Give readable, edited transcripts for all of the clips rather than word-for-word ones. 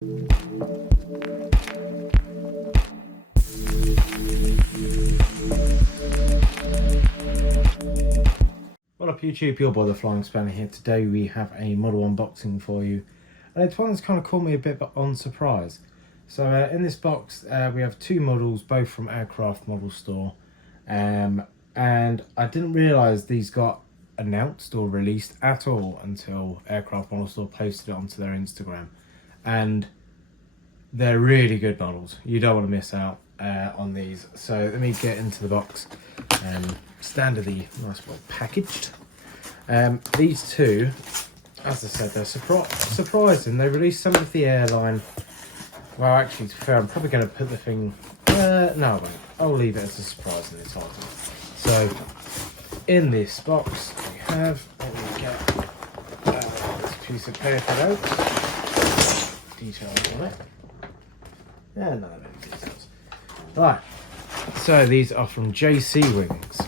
What up YouTube, your boy the Flying Spanner here. Today we have a model unboxing for you, and it's one that's kind of caught me a bit on surprise. So in this box we have two models, both from AircraftModelStore, and I didn't realise these got announced or released at all until AircraftModelStore posted it onto their Instagram, and they're really good models. You don't want to miss out on these. So let me get into the box. Standardly nice, well packaged. These two, as I said, they're surprising. They released some of the airline. Well, actually, to be fair, I'm probably going to put the thing. No, I won't. I'll leave it as a surprise in this item. So, in this box, we have. Let me get this piece of paper out. Details on it. Yeah, none of any details. Right. So these are from JC Wings,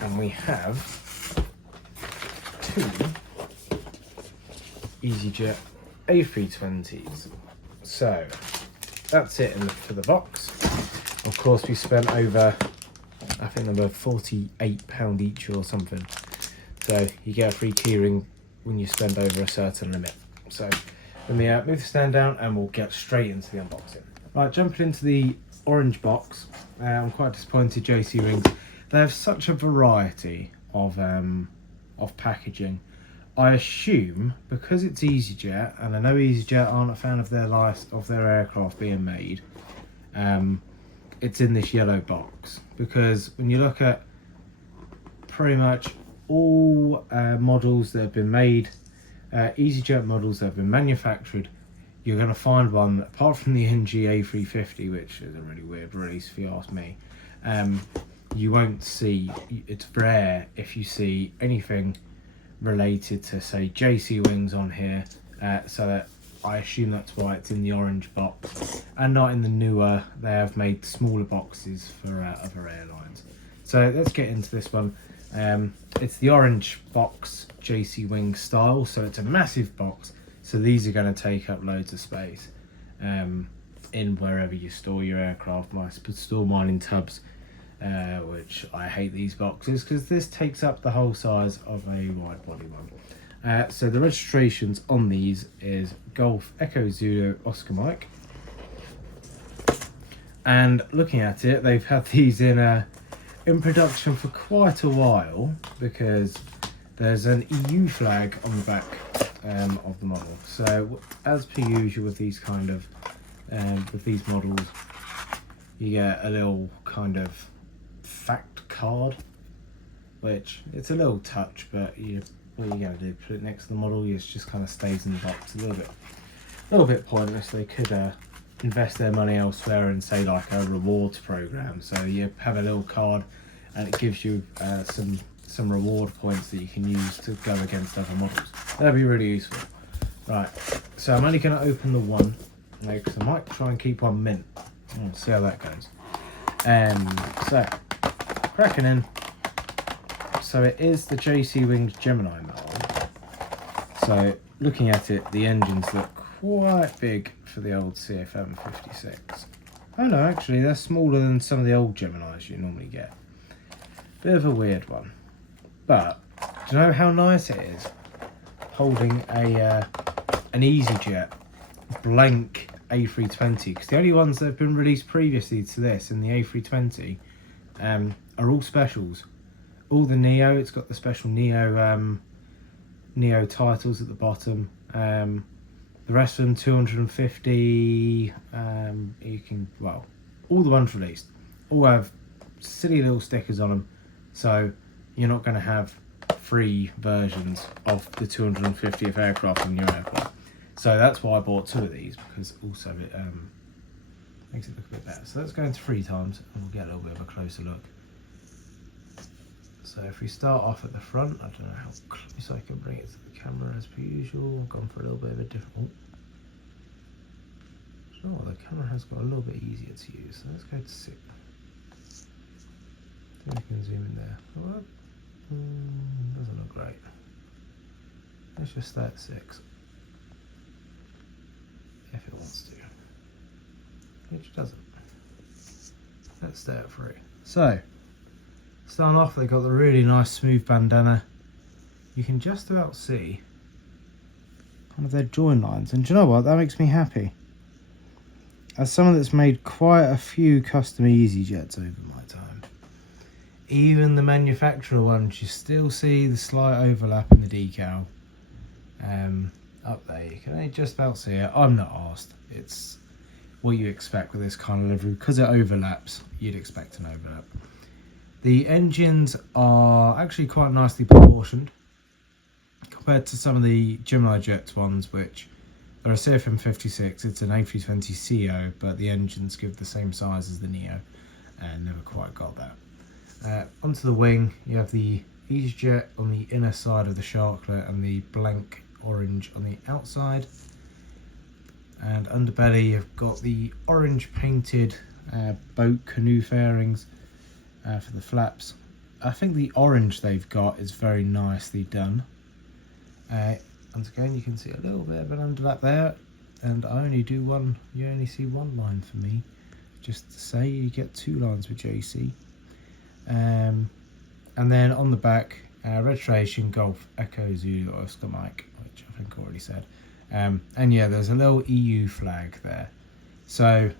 and we have two EasyJet A320s. So that's it for the box. Of course, we spent over, I think they were £48 each or something. So you get a free keyring when you spend over a certain limit. So let me move the stand down and we'll get straight into the unboxing. Right, jumping into the orange box. I'm quite disappointed JC Wings. They have such a variety of packaging. I assume because it's EasyJet, and I know EasyJet aren't a fan of their aircraft being made, it's in this yellow box, because when you look at pretty much all models that have been made, EasyJet models that have been manufactured, you're going to find one, apart from the NG A350, which is a really weird release if you ask me, you won't see, it's rare if you see anything related to, say, JC Wings on here, so that I assume that's why it's in the orange box, and not in the newer, they have made smaller boxes for other airlines. So let's get into this one. It's the orange box JC Wings style, so it's a massive box. So these are going to take up loads of space in wherever you store your aircraft. I store mine in tubs, which I hate these boxes because this takes up the whole size of a wide body one. So the registrations on these is Golf Echo Zulu Oscar Mike. And looking at it, they've had these in production for quite a while, because there's an EU flag on the back of the model. So as per usual with these kind of with these models, you get a little kind of fact card, which it's a little touch, but what you're going to do, put it next to the model, it just kind of stays in the box. A little bit pointless. They could invest their money elsewhere and say like a rewards program, so you have a little card and it gives you some reward points that you can use to go against other models. That'd be really useful. Right, so I'm only going to open the one, because I might try and keep one mint. We'll see how that goes. So, cracking in. So it is the JC Wings Gemini model. So looking at it, the engines look quite big for the old CFM 56. Oh no, actually they're smaller than some of the old Geminis you normally get. Bit of a weird one. But do you know how nice it is holding an EasyJet blank A320? Because the only ones that have been released previously to this in the A320 are all specials. All the Neo, it's got the special Neo titles at the bottom. The rest of them 250. You can, well, all the ones released all have silly little stickers on them. So you're not going to have free versions of the 250th aircraft on your aircraft. So that's why I bought two of these, because also it makes it look a bit better. So let's go into 3 times and we'll get a little bit of a closer look. So if we start off at the front, I don't know how close I can bring it to the camera as per usual. I've gone for a little bit of a different. Oh, the camera has got a little bit easier to use. So let's go to 6. I think we can zoom in there. Oh, doesn't look great. Let's just stay at 6. if it wants to, which doesn't. Let's stay at 3. So, starting off, they got the really nice smooth bandana. You can just about see kind of their join lines, and do you know what? That makes me happy. As someone that's made quite a few custom EasyJets over my time, even the manufacturer ones, you still see the slight overlap in the decal. Up there, you can only just about see it. I'm not arsed. It's what you expect with this kind of livery. Because it overlaps, you'd expect an overlap. The engines are actually quite nicely proportioned compared to some of the Gemini Jets ones, which are a CFM56. It's an A320ceo, but the engines give the same size as the Neo, and never quite got that. Onto the wing, you have the EasyJet on the inner side of the sharklet and the blank orange on the outside. And underbelly, you've got the orange painted boat canoe fairings for the flaps. I think the orange they've got is very nicely done. Once again, you can see a little bit of an underlap there, and I only do one. You only see one line for me. Just to say, you get 2 lines with JC. And then on the back, registration Golf Echo Zulu Oscar Mike, which I think I already said. And yeah, there's a little EU flag there. So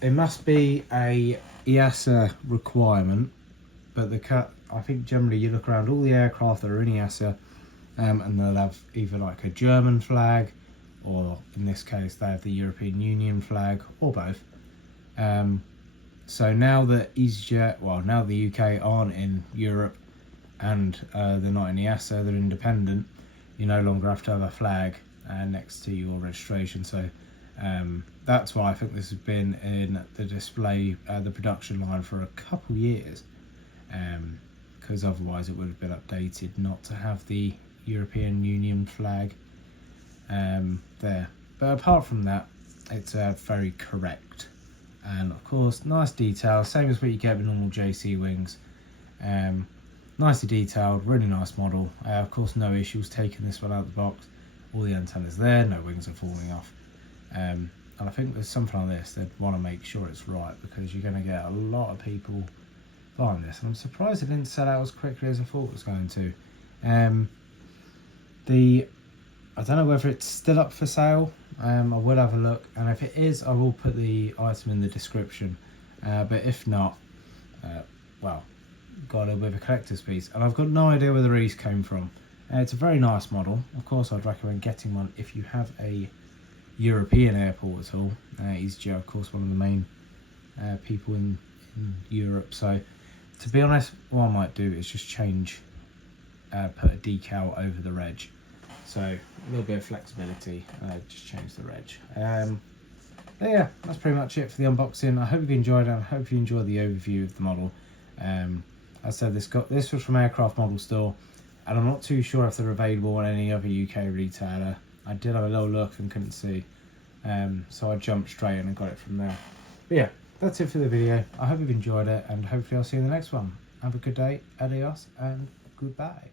it must be a EASA requirement, but I think generally you look around all the aircraft that are in EASA, and they'll have either like a German flag, or in this case they have the European Union flag, or both. So now that EasyJet, well, now the UK aren't in Europe and they're not in EASA, they're independent, you no longer have to have a flag next to your registration. So that's why I think this has been in the display, the production line for a couple years, because otherwise it would have been updated not to have the European Union flag there. But apart from that, it's very correct. And of course, nice detail, same as what you get with normal JC wings. Nicely detailed, really nice model. Of course, no issues taking this one out of the box. All the antennas there, no wings are falling off. And I think with something like this, they'd want to make sure it's right, because you're going to get a lot of people buying this. And I'm surprised it didn't sell out as quickly as I thought it was going to. I don't know whether it's still up for sale. I will have a look, and if it is, I will put the item in the description. But if not, well, got a little bit of a collector's piece, and I've got no idea where the release came from. It's a very nice model. Of course, I'd recommend getting one if you have a European airport at all. EasyJet, of course, one of the main people in Europe. So, to be honest, what I might do is just change, put a decal over the reg. So a little bit of flexibility, just change the reg. But yeah, that's pretty much it for the unboxing. I hope you enjoyed it. I hope you enjoyed the overview of the model. As I said, this was from AircraftModelStore, and I'm not too sure if they're available on any other UK retailer. I did have a little look and couldn't see, so I jumped straight in and got it from there. But yeah, that's it for the video. I hope you've enjoyed it, and hopefully I'll see you in the next one. Have a good day, adios, and goodbye.